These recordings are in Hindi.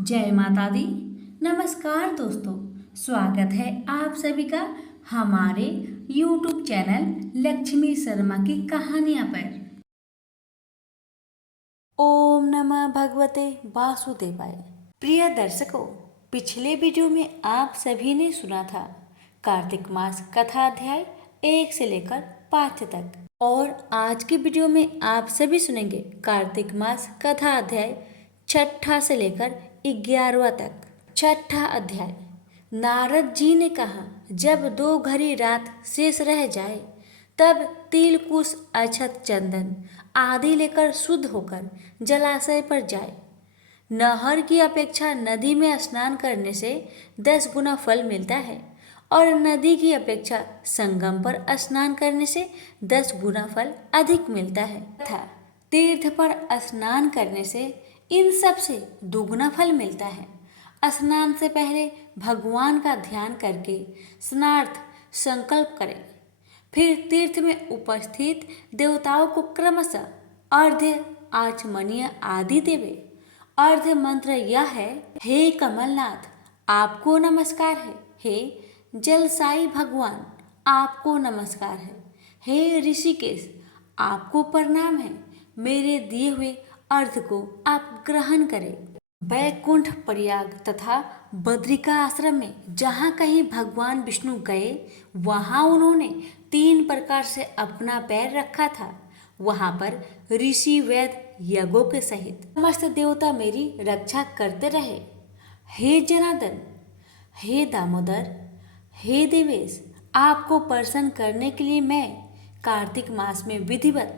जय माता दी। नमस्कार दोस्तों, स्वागत है आप सभी का हमारे YouTube चैनल लक्ष्मी शर्मा की कहानियां पर। ओम नमः भगवते वासुदेवाय। प्रिय दर्शकों, पिछले वीडियो में आप सभी ने सुना था कार्तिक मास कथा अध्याय 1 से लेकर 5 तक, और आज के वीडियो में आप सभी सुनेंगे कार्तिक मास कथा अध्याय 6 से लेकर 11 तक। 6 अध्याय। नारद जी ने कहा, जब 2 घड़ी रात शेष रह जाए तब तिल कुश अक्षत चंदन आदि लेकर शुद्ध होकर जलाशय पर जाए। नहर की अपेक्षा नदी में स्नान करने से 10 गुना फल मिलता है और नदी की अपेक्षा संगम पर स्नान करने से 10 गुना फल अधिक मिलता है तथा तीर्थ पर स्नान करने से इन सब से दुगुना फल मिलता है। स्नान से पहले भगवान का ध्यान करके स्नार्थ संकल्प करें, फिर तीर्थ में उपस्थित देवताओं को क्रमशः अर्घ्य आचमनीय आदि देवे। अर्घ्य मंत्र यह है, हे कमलनाथ आपको नमस्कार है, हे जलसाई भगवान आपको नमस्कार है, हे ऋषिकेश आपको प्रणाम है, मेरे दिए हुए अर्घ्य को आप ग्रहण करें। बैकुंठ प्रयाग तथा बद्रिका आश्रम में जहाँ कहीं भगवान विष्णु गए वहाँ उन्होंने 3 प्रकार से अपना पैर रखा था। वहाँ पर ऋषि वैद्य यज्ञों के सहित समस्त देवता मेरी रक्षा करते रहे। हे जनार्दन, हे दामोदर, हे देवेश, आपको प्रसन्न करने के लिए मैं कार्तिक मास में विधिवत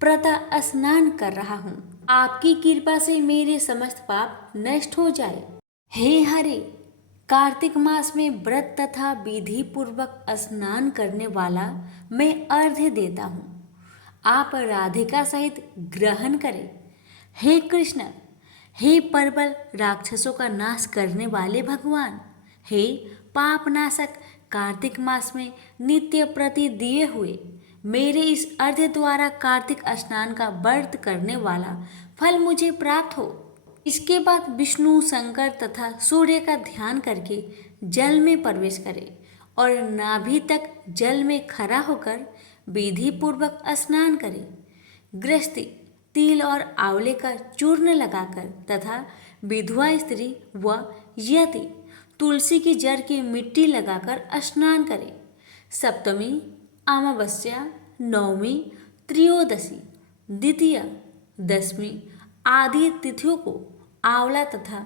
प्रातः स्नान कर रहा हूँ। आपकी कृपा से मेरे समस्त पाप नष्ट हो जाए। हे हरे, कार्तिक मास में व्रत तथा विधि पूर्वक स्नान करने वाला मैं अर्घ्य देता हूँ, आप राधिका सहित ग्रहण करें। हे कृष्ण, हे प्रबल राक्षसों का नाश करने वाले भगवान, हे पापनाशक, कार्तिक मास में नित्य प्रति दिए हुए मेरे इस अर्घ्य द्वारा कार्तिक स्नान का व्रत करने वाला फल मुझे प्राप्त हो। इसके बाद विष्णु, शंकर तथा सूर्य का ध्यान करके जल में प्रवेश करें और नाभि तक जल में खड़ा होकर विधि पूर्वक स्नान करें। गृहस्थी तिल और आंवले का चूर्ण लगाकर तथा विधवा स्त्री व यति तुलसी की जड़ की मिट्टी लगाकर स्नान करें। सप्तमी, अमावस्या, नवमी, त्रयोदशी, द्वितीया, दशमी आदि तिथियों को आंवला तथा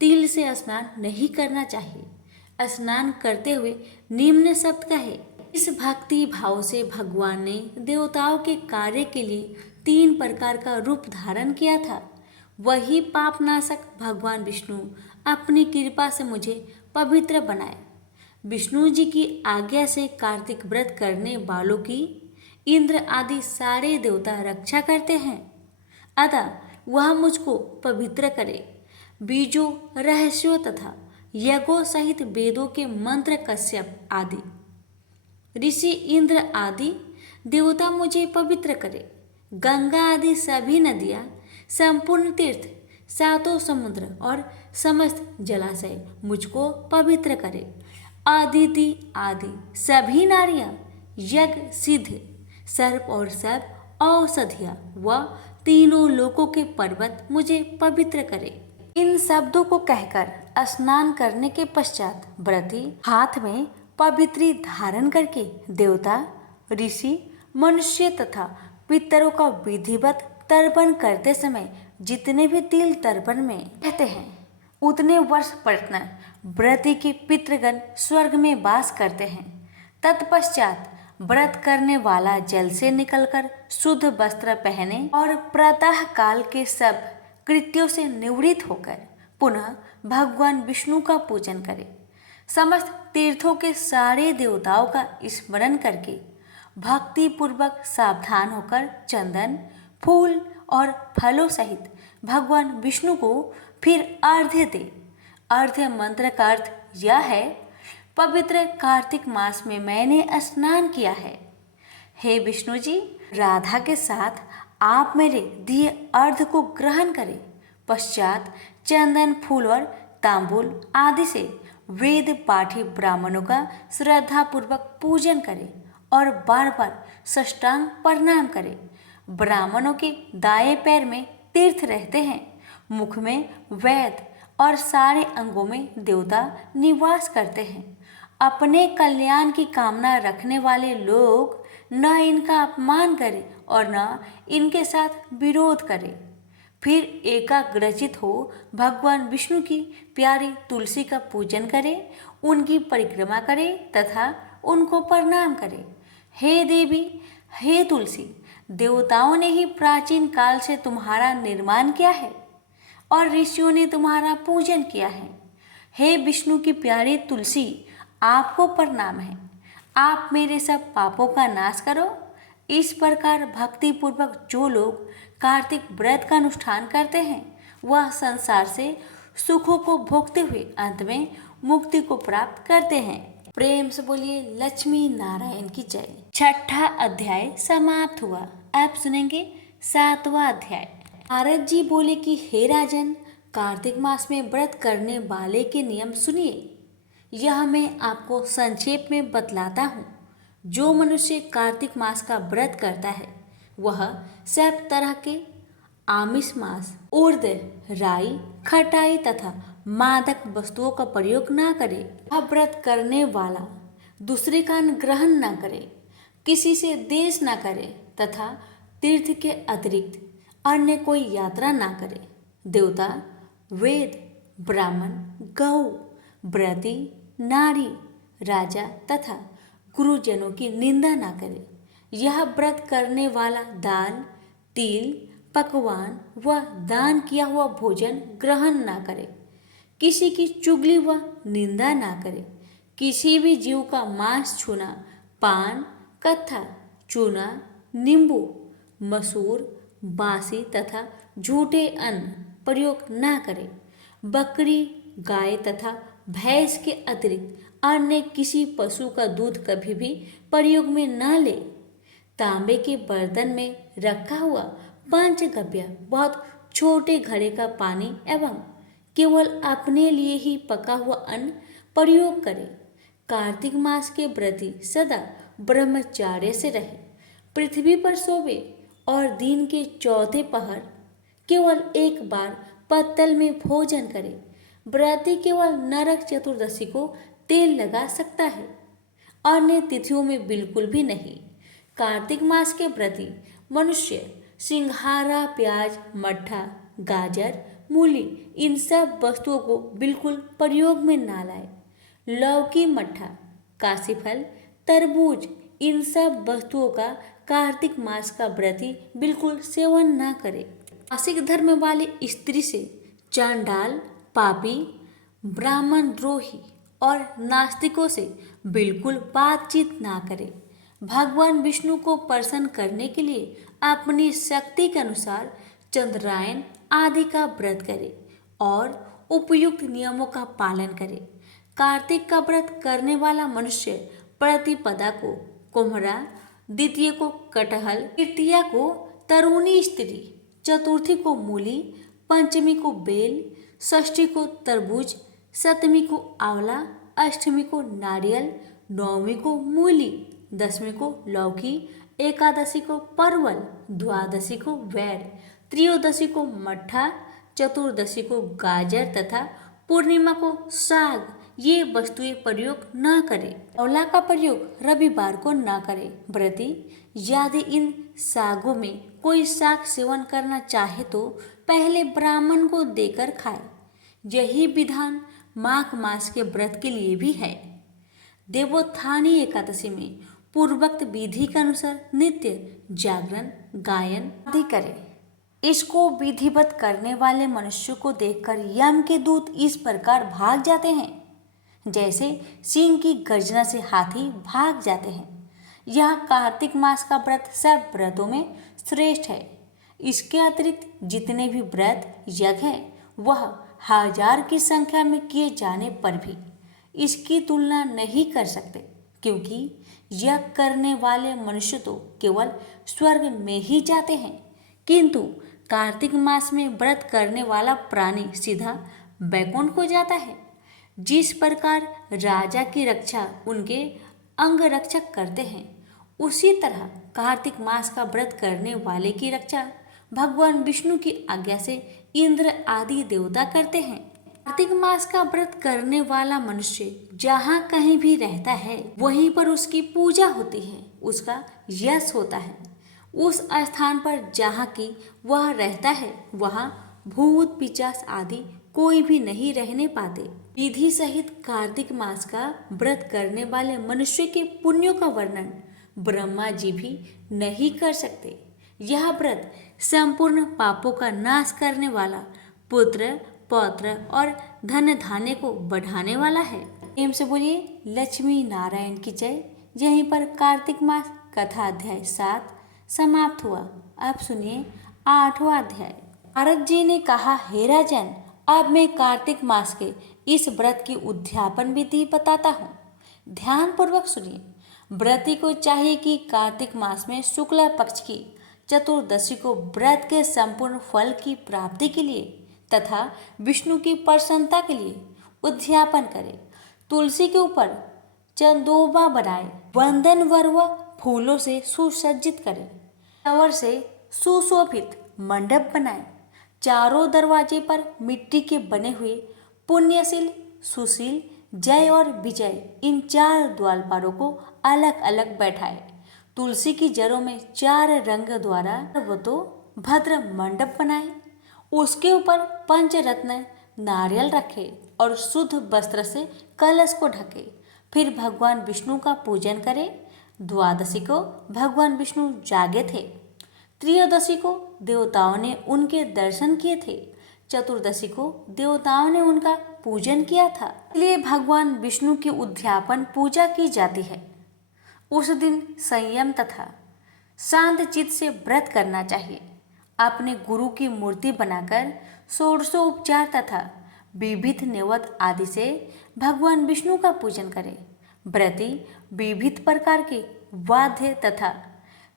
तिल से स्नान नहीं करना चाहिए। स्नान करते हुए निम्न शब्द कहे। इस भक्ति भाव से भगवान ने देवताओं के कार्य के लिए 3 प्रकार का रूप धारण किया था। वही पापनाशक भगवान विष्णु अपनी कृपा से मुझे पवित्र बनाए। विष्णु जी की आज्ञा से कार्तिक व्रत करने वालों की इंद्र आदि सारे देवता रक्षा करते हैं, अतः वह मुझको पवित्र करे। बीजों, रहस्यों तथा यज्ञों सहित वेदों के मंत्र कश्यप आदि ऋषि, इंद्र आदि देवता मुझे पवित्र करे। गंगा आदि सभी नदियाँ, संपूर्ण तीर्थ, 7 समुद्र और समस्त जलाशय मुझको पवित्र करे। अदिति आदि सभी नारियाँ, यज्ञ, सिद्ध, सर्प और सब औषधियाँ व तीनों लोकों के पर्वत मुझे पवित्र करे। इन शब्दों को कहकर स्नान करने के पश्चात व्रती हाथ में पवित्री धारण करके देवता, ऋषि, मनुष्य तथा पितरों का विधिवत तर्पण करते समय जितने भी तिल तर्पण में रहते हैं उतने वर्ष प्रयत्न व्रती के पितृगण स्वर्ग में वास करते हैं। तत्पश्चात व्रत करने वाला जल से निकलकर शुद्ध वस्त्र पहने और प्रातः काल के सब कृत्यों से निवृत्त होकर पुनः भगवान विष्णु का पूजन करे। समस्त तीर्थों के सारे देवताओं का स्मरण करके भक्ति पूर्वक सावधान होकर चंदन, फूल और फलों सहित भगवान विष्णु को फिर अर्घ्य दे। अर्घ्य मंत्र का अर्थ यह है, पवित्र कार्तिक मास में मैंने स्नान किया है। हे विष्णु जी, राधा के साथ आप मेरे दिए अर्घ्य को ग्रहण करें। पश्चात चंदन फूल और तांबूल आदि से वेद पाठी ब्राह्मणों का श्रद्धा पूर्वक पूजन करें और बार बार साष्टांग प्रणाम करें। ब्राह्मणों के दाएं पैर में तीर्थ रहते हैं, मुख में वेद और सारे अंगों में देवता निवास करते हैं। अपने कल्याण की कामना रखने वाले लोग न इनका अपमान करें और न इनके साथ विरोध करें। फिर एकाग्रचित हो भगवान विष्णु की प्यारी तुलसी का पूजन करें, उनकी परिक्रमा करें तथा उनको प्रणाम करें। हे देवी, हे तुलसी, देवताओं ने ही प्राचीन काल से तुम्हारा निर्माण किया है और ऋषियों ने तुम्हारा पूजन किया है। हे विष्णु की प्यारी तुलसी, आपको प्रणाम है। आप मेरे सब पापों का नाश करो। इस प्रकार भक्ति पूर्वक जो लोग कार्तिक व्रत का अनुष्ठान करते हैं वह संसार से सुखों को भोगते हुए अंत में मुक्ति को प्राप्त करते हैं। प्रेम से बोलिए लक्ष्मी नारायण की जय। छठा अध्याय समाप्त हुआ। अब सुनेंगे 7वां अध्याय। नारद जी बोले कि हे राजन, कार्तिक मास में व्रत करने वाले के नियम सुनिए। यह मैं आपको संक्षेप में बतलाता हूँ। जो मनुष्य कार्तिक मास का व्रत करता है वह सब तरह के आमिष मांस, उर्द, राई, खटाई तथा मादक वस्तुओं का प्रयोग न करे। यह व्रत करने वाला दूसरे का ग्रहण न करे, किसी से देश न करे तथा तीर्थ के अतिरिक्त अन्य कोई यात्रा न करे। देवता, वेद, ब्राह्मण, गौ, व्रती, नारी, राजा तथा गुरुजनों की निंदा न करे। यह व्रत करने वाला दाल, तिल, पकवान व दान किया हुआ भोजन ग्रहण न करे, किसी की चुगली व निंदा न करे, किसी भी जीव का मांस छूना, पान, कत्था, चूना, नींबू, मसूर, बासी तथा झूठे अन्न प्रयोग न करे। बकरी, गाय तथा भैंस के अतिरिक्त अन्य किसी पशु का दूध कभी भी प्रयोग में न ले। तांबे के बर्तन में रखा हुआ पंचगव्य बहुत छोटे घड़े का पानी एवं केवल अपने लिए ही पका हुआ अन्न प्रयोग करे। कार्तिक मास के व्रती सदा ब्रह्मचार्य से रहे, पृथ्वी पर सोवे और दिन के चौथे पहर केवल एक बार पत्तल में भोजन करे। व्रती केवल नरक चतुर्दशी को तेल लगा सकता है, अन्य तिथियों में बिल्कुल भी नहीं। कार्तिक मास के व्रती मनुष्य सिंघारा, प्याज, मट्ठा, गाजर, मूली इन सब वस्तुओं को बिल्कुल प्रयोग में ना लाए। लौकी, मट्ठा, काशीफल, तरबूज इन सब वस्तुओं का कार्तिक मास का व्रती बिल्कुल सेवन ना करे। मासिक धर्म वाली स्त्री से चांडाल, पापी, ब्राह्मण द्रोही और नास्तिकों से बिल्कुल बातचीत ना करे। भगवान विष्णु को प्रसन्न करने के लिए अपनी शक्ति के अनुसार चंद्रायन आदि का व्रत करे और उपयुक्त नियमों का पालन करे। कार्तिक का व्रत करने वाला मनुष्य प्रतिपदा को कुम्हरा, द्वितीय को कटहल, तृतीया को तरुणी स्त्री, चतुर्थी को मूली, पंचमी को बेल, षष्ठी को तरबूज, सप्तमी को आंवला, अष्टमी को नारियल, नौवीं को मूली, दसवीं को लौकी, एकादशी को परवल, द्वादशी को बैर, त्रयोदशी को मट्ठा, चतुर्दशी को गाजर तथा पूर्णिमा को साग ये वस्तुएं प्रयोग न करें। आंवला का प्रयोग रविवार को न करें। व्रती यदि इन सागों में कोई शाक सेवन करना चाहे तो पहले ब्राह्मण को देकर खाए। यही विधान माघ मास के व्रत के लिए भी है। देवोत्थानी एकादशी में पूर्वोक्त विधि के अनुसार नित्य जागरण, गायन आदि करें। इसको विधिवत करने वाले मनुष्य को देखकर यम के दूत इस प्रकार भाग जाते हैं जैसे सिंह की गर्जना से हाथी भाग जाते हैं। यह कार्तिक मास का व्रत सब व्रतों में श्रेष्ठ है। इसके अतिरिक्त जितने भी व्रत यज्ञ हैं वह 1000 की संख्या में किए जाने पर भी इसकी तुलना नहीं कर सकते, क्योंकि यज्ञ करने वाले मनुष्य तो केवल स्वर्ग में ही जाते हैं, किंतु कार्तिक मास में व्रत करने वाला प्राणी सीधा बैकुंठ को जाता है। जिस प्रकार राजा की रक्षा उनके अंगरक्षक करते हैं, उसी तरह कार्तिक मास का व्रत करने वाले की रक्षा भगवान विष्णु की आज्ञा से इंद्र आदि देवता करते हैं। कार्तिक मास का व्रत करने वाला मनुष्य जहाँ कहीं भी रहता है, वहीं पर उसकी पूजा होती है, उसका यश होता है। उस स्थान पर जहाँ की वह रहता है, वहाँ भूत पिशाच आदि कोई भी नहीं रहने पाते। विधि सहित कार्तिक मास का व्रत करने वाले मनुष्य के पुण्यों का वर्णन ब्रह्मा जी भी नहीं कर सकते। यह व्रत संपूर्ण पापों का नाश करने वाला, पुत्र पौत्र और धन धान्य को बढ़ाने वाला है। प्रेम से बोलिए लक्ष्मी नारायण की जय। यहीं पर कार्तिक मास कथा अध्याय 7 समाप्त हुआ। अब सुनिए 8वां अध्याय। नारद जी ने कहा, हे राजन, अब मैं कार्तिक मास के इस व्रत की उद्यापन विधि बताता हूँ। ध्यान पूर्वक सुनिए। व्रती को चाहिए कि कार्तिक मास में शुक्ल पक्ष की चतुर्दशी को व्रत के संपूर्ण फल की प्राप्ति के लिए तथा विष्णु की प्रसन्नता के लिए उद्यापन करे। तुलसी के ऊपर चंदोबा बनाए, वंदन वर्व फूलों से सुसज्जित करे, चावर से सुशोभित मंडप बनाए, चारों दरवाजे पर मिट्टी के बने हुए पुण्यशील, सुशील, जय और विजय इन 4 द्वारपालों को अलग अलग बैठाए। तुलसी की जड़ों में 4 रंग द्वारा वो तो भद्र मंडप बनाए। उसके ऊपर पंचरत्न नारियल रखे और शुद्ध वस्त्र से कलश को ढके। फिर भगवान विष्णु का पूजन करे। द्वादशी को भगवान विष्णु जागे थे। त्रयोदशी को देवताओं ने उनके दर्शन किए थे। चतुर्दशी को देवताओं ने उनका पूजन किया था, इसलिए भगवान विष्णु की उद्यापन पूजा की जाती है। उस दिन संयम तथा शांत चित्त से व्रत करना चाहिए। अपने गुरु की मूर्ति बनाकर षोडशोपचार तथा विविध नैवेद्य आदि से भगवान विष्णु का पूजन करें। व्रती विविध प्रकार के वाद्य तथा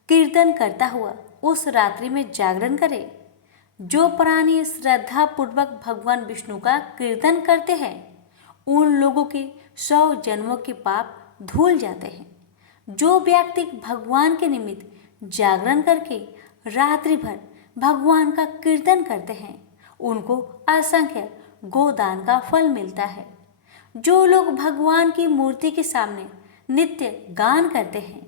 कीर्तन करता हुआ उस रात्रि में जागरण करे। जो प्राणी श्रद्धा पूर्वक भगवान विष्णु का कीर्तन करते हैं, उन लोगों के 100 जन्मों के पाप धुल जाते हैं। जो व्यक्ति भगवान के निमित्त जागरण करके रात्रि भर भगवान का कीर्तन करते हैं, उनको असंख्य गोदान का फल मिलता है। जो लोग भगवान की मूर्ति के सामने नित्य गान करते हैं,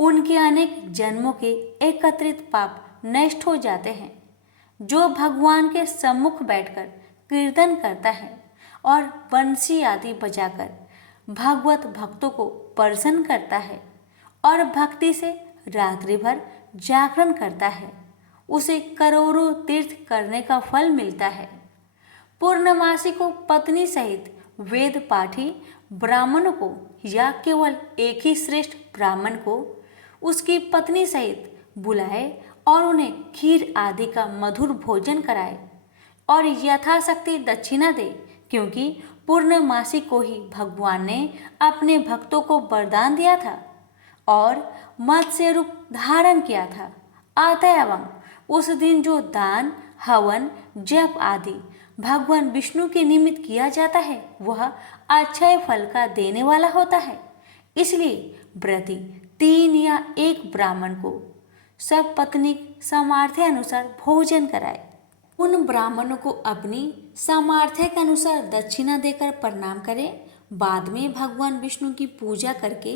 उनके अनेक जन्मों के एकत्रित पाप नष्ट हो जाते हैं। जो भगवान के सम्मुख बैठकर कीर्तन करता है और बंसी आदि बजाकर भागवत भक्तों को प्रसन्न करता है और भक्ति से रात्रि भर जागरण करता है, उसे करोड़ों तीर्थ करने का फल मिलता है। पूर्णमासी को पत्नी सहित वेद पाठी ब्राह्मण को या केवल एक ही श्रेष्ठ ब्राह्मण को उसकी पत्नी सहित बुलाए और उन्हें खीर आदि का मधुर भोजन कराए और यथाशक्ति दक्षिणा दे, क्योंकि पूर्णमासी को ही भगवान ने अपने भक्तों को वरदान दिया था और मत्स्य रूप धारण किया था। अतएव उस दिन जो दान, हवन, जप आदि भगवान विष्णु के निमित्त किया जाता है, वह अक्षय फल का देने वाला होता है। इसलिए व्रती 3 या 1 ब्राह्मण को सब पत्नीक सामर्थ्य अनुसार भोजन कराए। उन ब्राह्मणों को अपनी सामर्थ्य के अनुसार दक्षिणा देकर प्रणाम करें। बाद में भगवान विष्णु की पूजा करके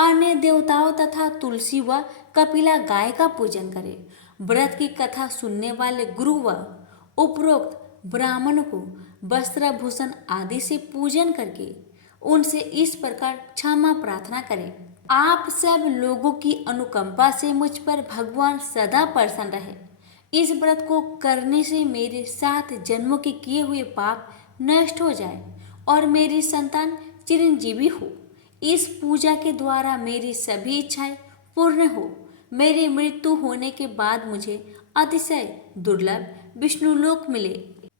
अन्य देवताओं तथा तुलसी व कपिला गाय का पूजन करें। व्रत की कथा सुनने वाले गुरु व उपरोक्त ब्राह्मणों को वस्त्रभूषण आदि से पूजन करके उनसे इस प्रकार क्षमा प्रार्थना करें। आप सब लोगों की अनुकंपा से मुझ पर भगवान सदा प्रसन्न रहे। इस व्रत को करने से मेरे 7 जन्मों के किए हुए पाप नष्ट हो जाए और मेरी संतान चिरंजीवी हो। इस पूजा के द्वारा मेरी सभी इच्छाएं पूर्ण हो। मेरी मृत्यु होने के बाद मुझे अतिशय दुर्लभ विष्णुलोक मिले।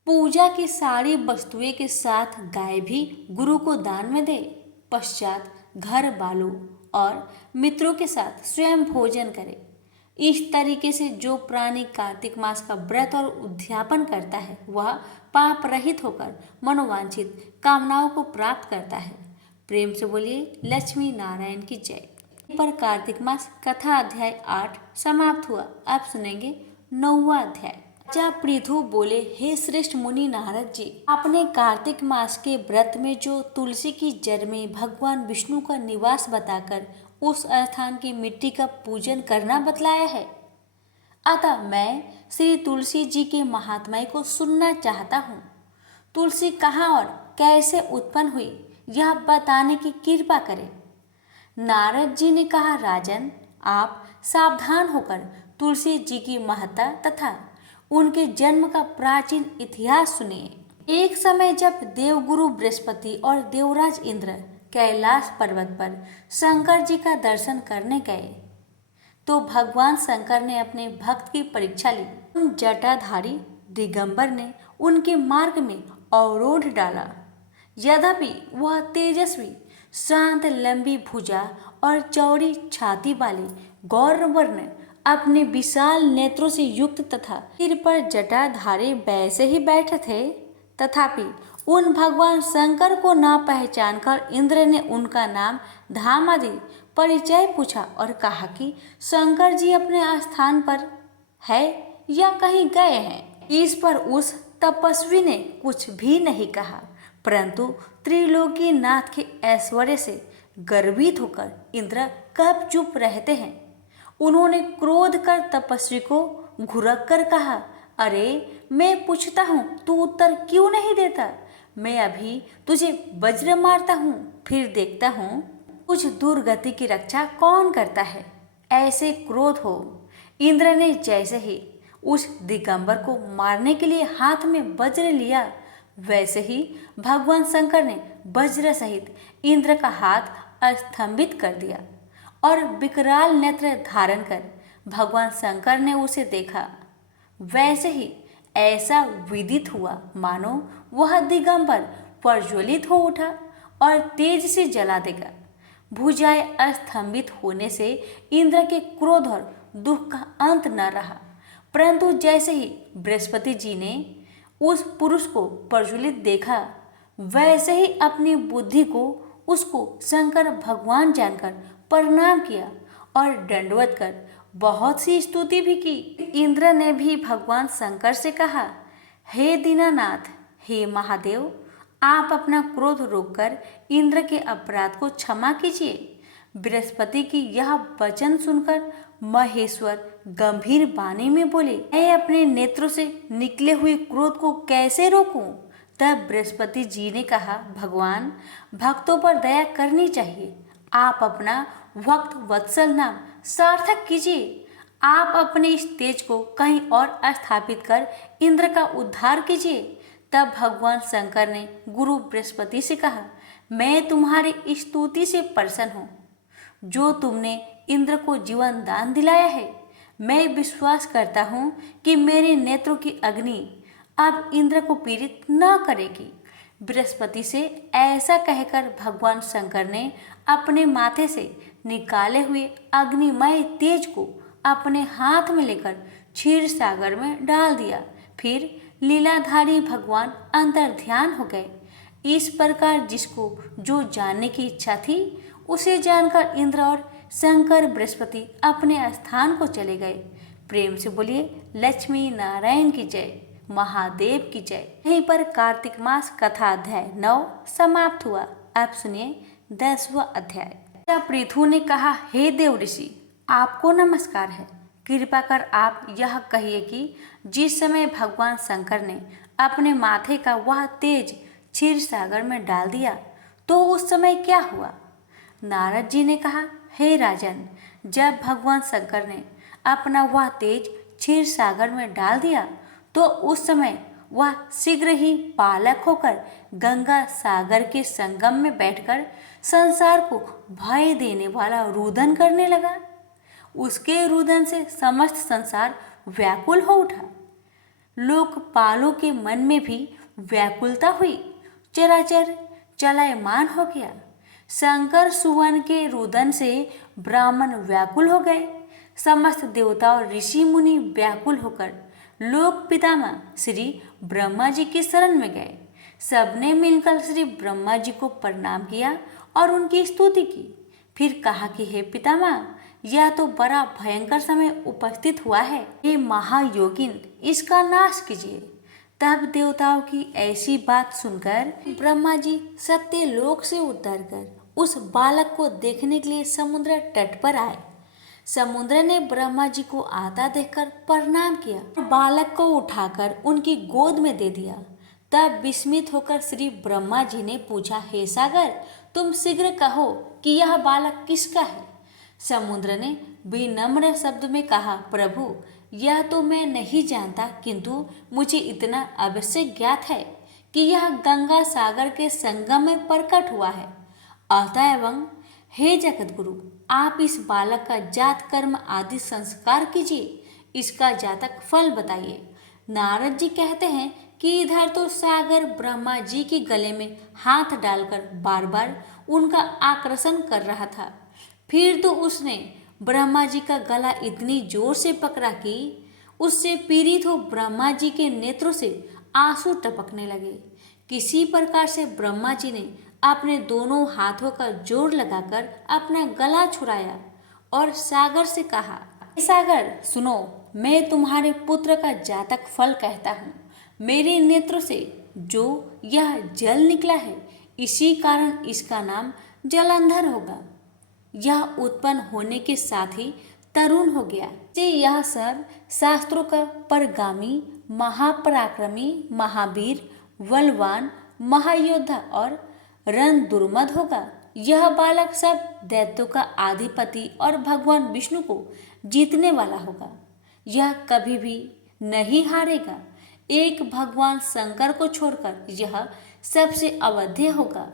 पूजा की सारी वस्तुएं के साथ गाय भी गुरु को दान में दे। पश्चात घर वालों और मित्रों के साथ स्वयं भोजन करे। इस तरीके से जो प्राणी कार्तिक मास का व्रत और उद्यापन करता है वह पाप रहित होकर मनोवांछित कामनाओं को प्राप्त करता है। प्रेम से बोलिए लक्ष्मी नारायण की जय। पर कार्तिक मास कथा अध्याय 8 समाप्त हुआ। अब सुनेंगे 9वां अध्याय। राजा पृथु बोले, हे श्रेष्ठ मुनि नारद जी, आपने कार्तिक मास के व्रत में जो तुलसी की जड़ में भगवान विष्णु का निवास बताकर उस स्थान की मिट्टी का पूजन करना बतलाया है। अतः मैं श्री तुलसी जी के महात्म्य को सुनना चाहता हूँ। तुलसी कहाँ और कैसे उत्पन्न हुई यह बताने की कृपा करें। नारद जी ने कहा, राजन, आप सावधान होकर तुलसी जी की महत्ता तथा उनके जन्म का प्राचीन इतिहास सुनिए। एक समय जब देवगुरु बृहस्पति और देवराज इंद्र कैलाश पर्वत पर शंकर जी का दर्शन करने गए तो भगवान शंकर ने अपने भक्त की परीक्षा ली। उन जटाधारी दिगंबर ने उनके मार्ग में अवरोध डाला। यद्यपि वह तेजस्वी, शांत, लंबी भुजा और चौड़ी छाती वाले गौरवर्ण अपने विशाल नेत्रों से युक्त तथा सिर पर जटाधारी वैसे ही बैठे थे, तथापि उन भगवान शंकर को ना पहचान कर इंद्र ने उनका नाम, धाम आदि परिचय पूछा और कहा कि शंकर जी अपने स्थान पर है या कहीं गए हैं। इस पर उस तपस्वी ने कुछ भी नहीं कहा, परंतु त्रिलोकी नाथ के ऐश्वर्य से गर्वित होकर इंद्र कब चुप रहते हैं। उन्होंने क्रोध कर तपस्वी को घुरक कर कहा, अरे मैं पूछता हूँ तू उत्तर क्यों नहीं देता? मैं अभी तुझे वज्र मारता हूँ, फिर देखता हूँ कुछ दुर्गति की रक्षा कौन करता है। ऐसे क्रोध हो। इंद्र ने जैसे ही उस दिगंबर को मारने के लिए हाथ में वज्र लिया, वैसे ही भगवान शंकर ने वज्र सहित इंद्र का हाथ स्तंभित कर दिया और विकराल नेत्र धारण कर भगवान शंकर ने उसे देखा। वैसे ही ऐसा विदित हुआ मानो वह दिगंबर प्रज्वलित हो उठा और तेज से जला देगा। भुजाएं स्तंभित होने से इंद्र के क्रोध और दुख का अंत न रहा, परंतु जैसे ही बृहस्पति जी ने उस पुरुष को प्रज्वलित देखा, वैसे ही अपनी बुद्धि को उसको शंकर भगवान जानकर प्रणाम किया और दंडवत कर बहुत सी स्तुति भी की। इंद्र ने भी भगवान शंकर से कहा, हे दीनानाथ, हे महादेव, आप अपना क्रोध रोककर इंद्र के अपराध को क्षमा कीजिए। बृहस्पति की यह वचन सुनकर महेश्वर गंभीर वाणी में बोले, मैं अपने नेत्रों से निकले हुए क्रोध को कैसे रोकूं? तब बृहस्पति जी ने कहा, भगवान, भक्तों पर दया करनी चाहिए। आप अपना भक्त वत्सल नाम सार्थक कीजिए। आप अपने इस तेज को कहीं और स्थापित कर इंद्र का उद्धार कीजिए। तब भगवान शंकर ने गुरु बृहस्पति से कहा, मैं तुम्हारी स्तुति से प्रसन्न हूँ जो तुमने इंद्र को जीवन दान दिलाया है। मैं विश्वास करता हूँ कि मेरे नेत्रों की अग्नि अब इंद्र को पीड़ित न करेगी। बृहस्पति से ऐसा कहकर भगवान शंकर ने अपने माथे से निकाले हुए अग्निमय तेज को अपने हाथ में लेकर क्षीर सागर में डाल दिया। फिर लीलाधारी भगवान अंतर ध्यान हो गए। इस प्रकार जिसको जो जानने की इच्छा थी उसे जानकर इंद्र और शंकर बृहस्पति अपने स्थान को चले गए। प्रेम से बोलिए लक्ष्मी नारायण की जय, महादेव की जय। यहीं पर कार्तिक मास कथा अध्याय 9 समाप्त हुआ। अब सुनिए 10वां अध्याय। पृथु ने कहा, हे देव ऋषि, आपको नमस्कार है। कृपा कर आप यह कहिए कि जिस समय भगवान शंकर ने अपने माथे का वह तेज क्षीर सागर में डाल दिया तो उस समय क्या हुआ? नारद जी ने कहा, हे राजन, जब भगवान शंकर ने अपना वह तेज क्षीर सागर में डाल दिया तो उस समय वह शीघ्र ही बालक होकर गंगा सागर के संगम में बैठकर संसार को भय देने वाला रुदन करने लगा। उसके रुदन से समस्त संसार व्याकुल हो उठा। लोकपालों के मन में भी व्याकुलता हुई। चराचर चलायमान हो गया। शंकर सुवन के रुदन से ब्राह्मण व्याकुल हो गए। समस्त देवता और ऋषि मुनि व्याकुल होकर लोक पितामह श्री ब्रह्मा जी की शरण में गए। सबने मिलकर श्री ब्रह्मा जी को प्रणाम किया और उनकी स्तुति की। फिर कहा कि हे पितामह, यह तो बड़ा भयंकर समय उपस्थित हुआ है। हे महायोगिन, इसका नाश कीजिए। तब देवताओं की ऐसी बात सुनकर ब्रह्मा जी सत्य लोक से उतरकर उस बालक को देखने के लिए समुद्र तट पर आए। समुद्र ने ब्रह्मा जी को आता देखकर प्रणाम किया, बालक को उठाकर उनकी गोद में दे दिया। तब विस्मित होकर श्री ब्रह्मा जी ने पूछा, हे सागर, तुम शीघ्र कहो कि यह बालक किसका है। समुद्र ने विनम्र शब्द में कहा, प्रभु, यह तो मैं नहीं जानता, किंतु मुझे इतना अवश्य ज्ञात है कि यह गंगा सागर के संगम में प्रकट हुआ है। अतः एवं हे जगतगुरु, आप इस बालक का जात कर्म आदि संस्कार कीजिए, इसका जातक फल बताइए। नारद जी कहते हैं कि इधर तो सागर ब्रह्मा जी के गले में हाथ डालकर बार बार उनका आकर्षण कर रहा था। फिर तो उसने ब्रह्मा जी का गला इतनी जोर से पकड़ा कि उससे पीड़ित हो ब्रह्मा जी के नेत्रों से आंसू टपकने लगे। किसी प्रकार से ब्रह्मा जी ने अपने दोनों हाथों का जोर लगाकर अपना गला छुड़ाया और सागर से कहा, सागर सुनो, मैं तुम्हारे पुत्र का जातक फल कहता हूँ। मेरे नेत्रों से जो यह जल निकला है, इसी कारण इसका नाम जलंधर होगा। यह उत्पन्न होने के साथ ही तरुण हो गया। यह सब शास्त्रों का परगामी, महापराक्रमी, महावीर, बलवान, महायोद्धा और रण दुर्मद होगा। यह बालक सब दैत्यों का अधिपति और भगवान विष्णु को जीतने वाला होगा। यह कभी भी नहीं हारेगा। एक भगवान शंकर को छोड़कर यह सबसे अवध्य होगा।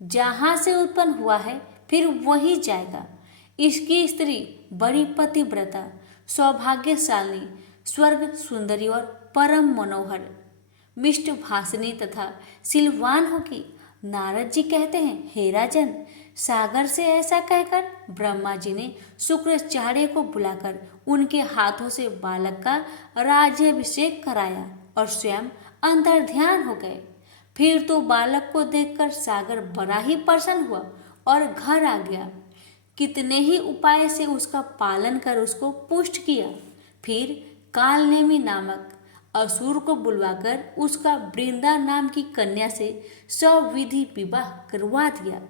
जहाँ से उत्पन्न हुआ है फिर वही जाएगा। इसकी स्त्री बड़ी पतिव्रता, सौभाग्यशालिनी, स्वर्ग सुंदरी और परम मनोहर, मिष्ट भाषिनी तथा सिलवान होगी। नारद जी कहते हैं, हे राजन, सागर से ऐसा कहकर ब्रह्मा जी ने शुक्राचार्य को बुलाकर उनके हाथों से बालक का राज्याभिषेक कराया और स्वयं अंतर ध्यान हो गए। फिर तो बालक को देखकर सागर बड़ा ही प्रसन्न हुआ और घर आ गया। कितने ही उपाय से उसका पालन कर उसको पुष्ट किया। फिर कालनेमी नामक असुर को बुलवाकर उसका वृंदा नाम की कन्या से सविधि विवाह करवा दिया।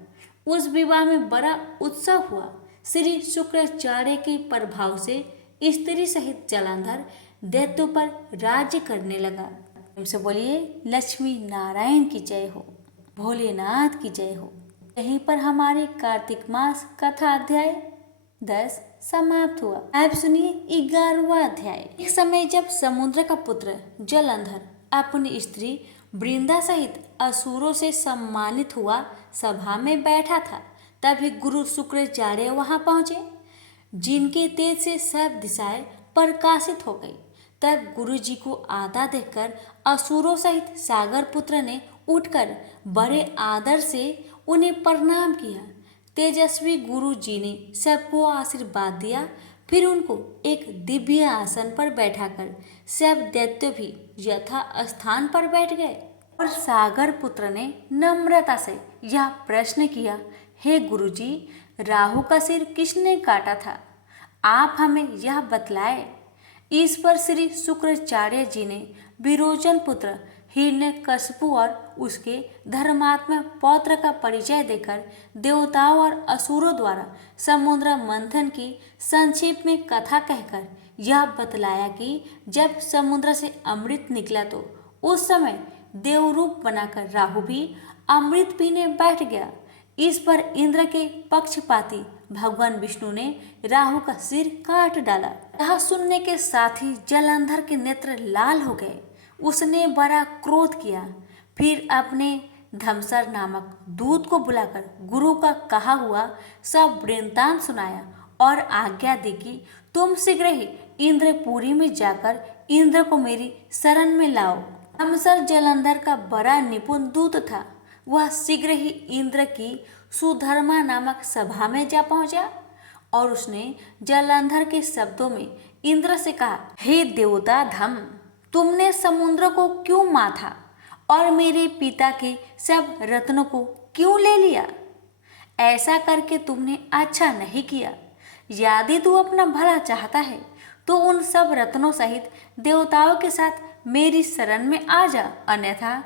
उस विवाह में बड़ा उत्सव हुआ। श्री शुक्राचार्य के प्रभाव से स्त्री सहित जलंधर दैत्यों पर राज्य करने लगा। हमसे बोलिए लक्ष्मी नारायण की जय हो, भोलेनाथ की जय हो। यहीं पर हमारे कार्तिक मास कथा अध्याय 10 समाप्त हुआ। अब सुनिए 11वां अध्याय। एक समय जब समुद्र का पुत्र जलंधर अपनी स्त्री वृंदा सहित असुरों से सम्मानित हुआ सभा में बैठा था, तभी गुरु शुक्राचार्य वहां पहुंचे, जिनके तेज से सब दिशाएं प्रकाशित हो गई। तब गुरु जी को आता देखकर असुरों सहित सागर पुत्र ने उठकर बड़े आदर से उन्हें प्रणाम किया। तेजस्वी गुरु जी ने सबको आशीर्वाद दिया। फिर उनको एक दिव्य आसन पर बैठाकर सब दैत्य भी यथा स्थान पर बैठ गए और सागर पुत्र ने नम्रता से यह प्रश्न किया, हे गुरु जी, राहु का सिर किसने काटा था? आप हमें यह बतलाए। इस पर श्री शुक्राचार्य जी ने विरोचन पुत्र हिरण्यकशिपु और उसके धर्मात्मा पौत्र का परिचय देकर देवताओं और असुरों द्वारा समुद्र मंथन की संक्षेप में कथा कहकर यह बतलाया कि जब समुद्र से अमृत निकला तो उस समय देवरूप बनाकर राहु भी अमृत पीने बैठ गया। इस पर इंद्र के पक्षपाती भगवान विष्णु ने राहु का सिर काट डाला। यह सुनने के साथ ही जलंधर के नेत्र लाल हो गए। उसने बड़ा क्रोध किया। फिर अपने धमसर नामक दूत को बुलाकर गुरु का कहा हुआ सब वृत्तांत सुनाया और आज्ञा दी कि तुम शीघ्र ही इंद्रपुरी में जाकर इंद्र को मेरी शरण में लाओ। धमसर जलंधर का बड़ा निपुण दूत था। वह शीघ्र ही इंद्र की सुधर्मा नामक सभा में जा पहुंचा और उसने जलंधर के शब्दों में इंद्र से कहा, हे देवता धम, तुमने समुद्र को क्यों माथा और मेरे पिता के सब रत्नों को क्यों ले लिया? ऐसा करके तुमने अच्छा नहीं किया। यदि तू अपना भला चाहता है तो उन सब रत्नों सहित देवताओं के साथ मेरी शरण में आ जा, अन्यथा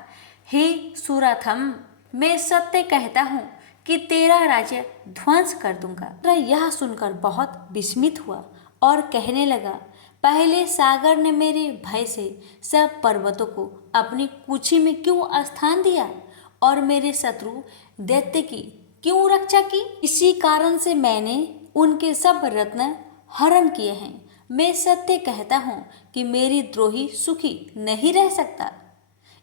हे सुराथम, मैं सत्य कहता हूँ कि तेरा राज्य ध्वंस कर दूंगा। इंद्र यह सुनकर बहुत विस्मित हुआ और कहने लगा, पहले सागर ने मेरे भय से सब पर्वतों को अपनी कुक्षी में क्यों स्थान दिया और मेरे शत्रु दैत्य की क्यों रक्षा की? इसी कारण से मैंने उनके सब रत्न हरण किए हैं। मैं सत्य कहता हूँ कि मेरी द्रोही सुखी नहीं रह सकता।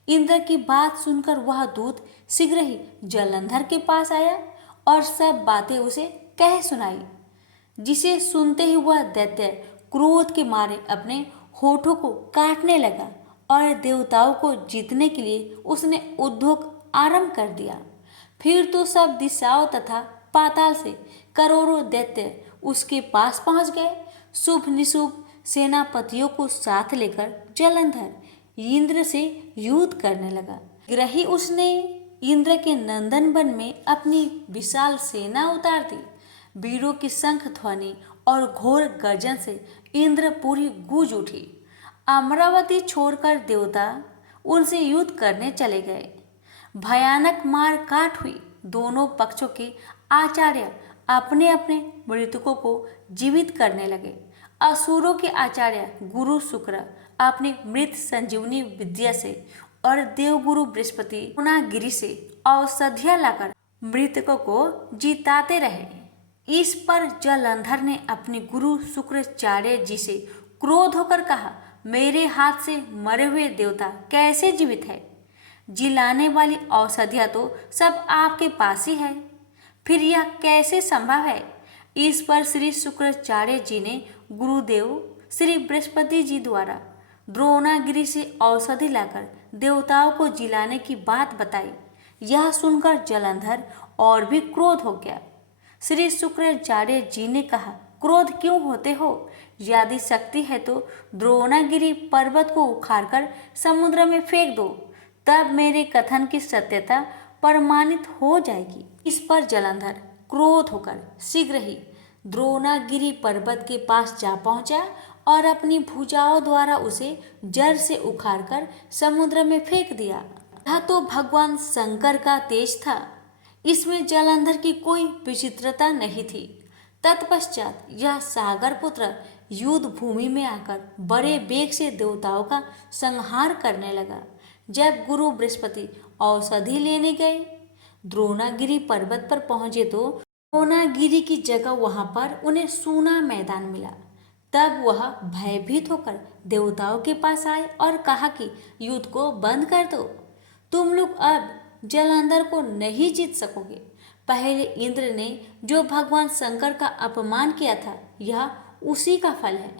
इंद्र की बात सुनकर वह दूत शीघ्र ही जलंधर के पास आया और सब बातें उसे कह सुनाई, जिसे सुनते ही वह दैत्य क्रोध के मारे अपने होठों को काटने लगा और देवताओं को जीतने के लिए उसने उद्योग आरंभ कर दिया। फिर तो सब दिशाओं तथा पाताल से करोड़ों दैत्य उसके पास पहुंच गए। शुभ निशुभ सेनापतियों को साथ लेकर जलंधर इंद्र से युद्ध करने लगा। ग्रही उसने इंद्र के नंदन वन में अपनी विशाल सेना उतार दी। वीरों की शंख ध्वनि और घोर गर्जन से इंद्रपुरी गूंज उठी। अमरावती छोड़कर देवता उनसे युद्ध करने चले गए। भयानक मार काट हुई। दोनों पक्षों के आचार्य अपने अपने मृतकों को जीवित करने लगे। असुरों के आचार्य गुरु शुक्र अपनी मृत संजीवनी विद्या से और देवगुरु बृहस्पति पूर्णागिरि से औषधियां लाकर मृतकों को जिताते रहे। इस पर जलंधर ने अपने गुरु शुक्राचार्य जी से क्रोध होकर कहा, मेरे हाथ से मरे हुए देवता कैसे जीवित है? जिलाने वाली औषधियां तो सब आपके पास ही है, फिर यह कैसे संभव है? इस पर श्री शुक्राचार्य जी ने गुरुदेव श्री बृहस्पति जी द्वारा द्रोणागिरि से औषधि लाकर देवताओं को जिलाने की बात बताई। यह सुनकर जलंधर और भी क्रोध हो गया। श्री शुक्राचार्य जी ने कहा, क्रोध क्यों होते हो? यदि शक्ति है तो द्रोणागिरि पर्वत को उखाड़कर समुद्र में फेंक दो, तब मेरे कथन की सत्यता प्रमाणित हो जाएगी। इस पर जलंधर क्रोध होकर शीघ्र ही द्रोणागिरि पर्वत के पास जा पहुंचा और अपनी भुजाओं द्वारा उसे जड़ से उखाड़कर समुद्र में फेंक दिया। यह तो भगवान शंकर का तेज था, इसमें जलंधर की कोई विचित्रता नहीं थी। तत्पश्चात यह सागर पुत्र युद्ध भूमि में आकर बड़े वेग से देवताओं का संहार करने लगा। जब गुरु बृहस्पति औषधि लेने गए, द्रोणागिरि पर्वत पर पहुंचे तो द्रोणागिरि की जगह वहां पर उन्हें सूना मैदान मिला। तब वह भयभीत होकर देवताओं के पास आए और कहा कि युद्ध को बंद कर दो, तुम लोग अब जलंधर को नहीं जीत सकोगे। पहले इंद्र ने जो भगवान शंकर का अपमान किया था, यह उसी का फल है।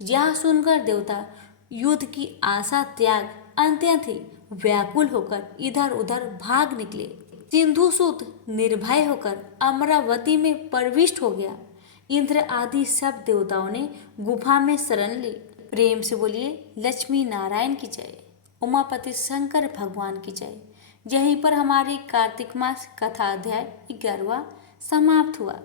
यह सुनकर देवता युद्ध की आशा त्याग अत्यंत ही व्याकुल होकर इधर उधर भाग निकले। सिंधुसुत निर्भय होकर अमरावती में प्रविष्ट हो गया। इंद्र आदि सब देवताओं ने गुफा में शरण ली। प्रेम से बोलिए लक्ष्मी नारायण की जय, उमापति शंकर भगवान की जय। यहीं पर हमारी कार्तिक मास कथा अध्याय 11वां समाप्त हुआ।